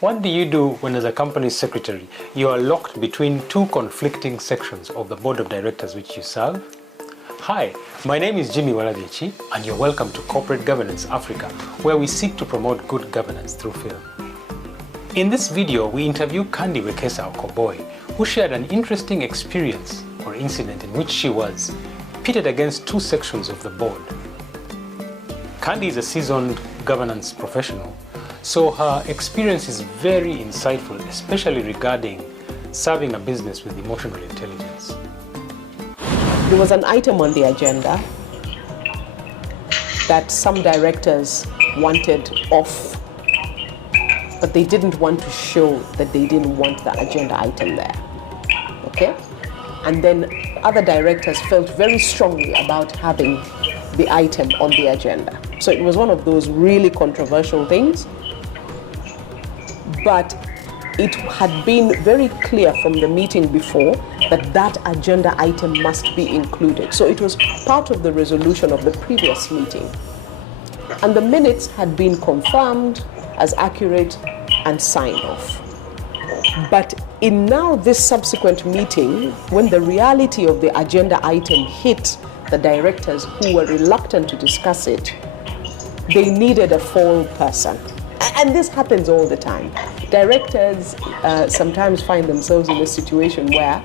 What do you do when, as a company secretary, you are locked between two conflicting sections of the board of directors which you serve? Hi, my name is Jimmy Walajechi, and you're welcome to Corporate Governance Africa, where we seek to promote good governance through film. In this video, we interview Candy Wekesa Okoboi, who shared an interesting experience or incident in which she was pitted against two sections of the board. Candy is a seasoned governance professional, so her experience is very insightful, especially regarding serving a business with emotional intelligence. There was an item on the agenda that some directors wanted off, but they didn't want to show that they didn't want the agenda item there. Okay? And then other directors felt very strongly about having the item on the agenda. So it was one of those really controversial things. But it had been very clear from the meeting before that that agenda item must be included. So it was part of the resolution of the previous meeting. And the minutes had been confirmed as accurate and signed off. But in now this subsequent meeting, when the reality of the agenda item hit the directors who were reluctant to discuss it, they needed a foil person. And this happens all the time. Directors sometimes find themselves in a situation where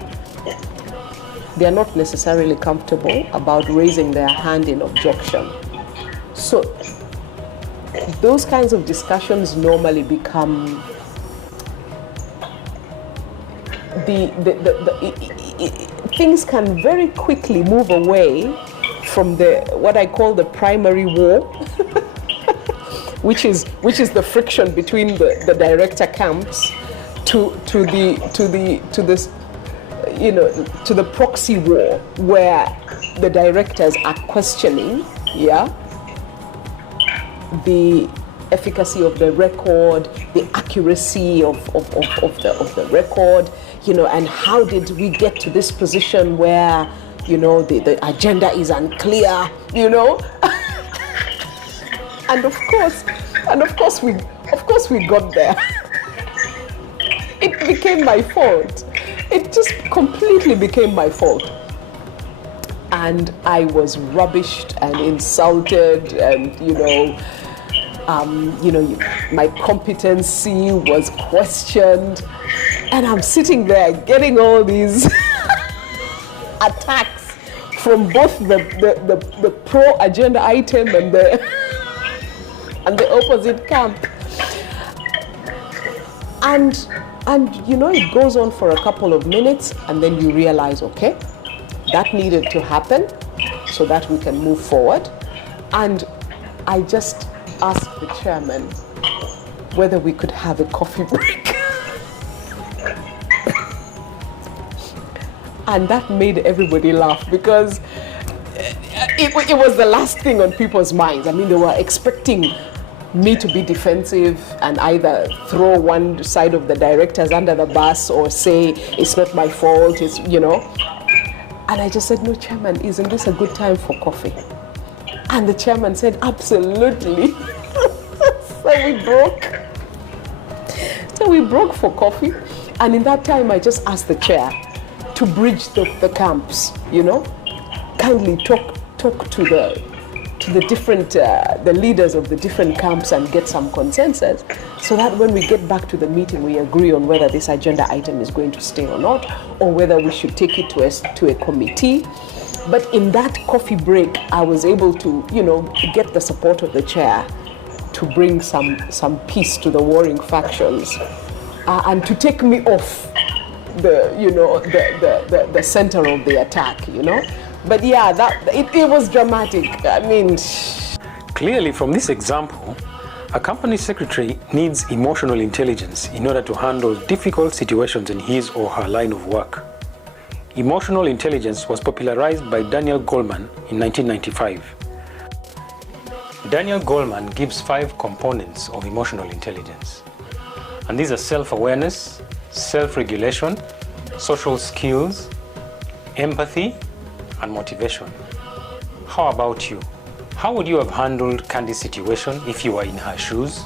they are not necessarily comfortable about raising their hand in objection. So those kinds of discussions normally become things can very quickly move away from what I call the primary war. which is the friction between the director camps to the proxy war, where the directors are questioning, the efficacy of the record, the accuracy of the record, and how did we get to this position where the agenda is unclear, And of course we got there. It became my fault. It just completely became my fault. And I was rubbished and insulted, and my competency was questioned. And I'm sitting there getting all these attacks from both the pro agenda item and the opposite camp. And it goes on for a couple of minutes, and then you realize, okay, that needed to happen so that we can move forward. And I just asked the chairman whether we could have a coffee break. And that made everybody laugh, because it was the last thing on people's minds. I mean, they were expecting me to be defensive and either throw one side of the directors under the bus or say, it's not my fault, And I just said, no, Chairman, isn't this a good time for coffee? And the chairman said, absolutely. So we broke for coffee. And in that time, I just asked the chair to bridge the camps, kindly talk to the different the leaders of the different camps and get some consensus, so that when we get back to the meeting, we agree on whether this agenda item is going to stay or not, or whether we should take it to a committee. But in that coffee break, I was able to get the support of the chair to bring some peace to the warring factions, and to take me off the center of the attack, But it was dramatic. I mean, clearly from this example, a company secretary needs emotional intelligence in order to handle difficult situations in his or her line of work. Emotional intelligence was popularized by Daniel Goleman in 1995. Daniel Goleman gives 5 components of emotional intelligence. And these are self-awareness, self-regulation, social skills, empathy, and motivation. How about you? How would you have handled Candy's situation if you were in her shoes?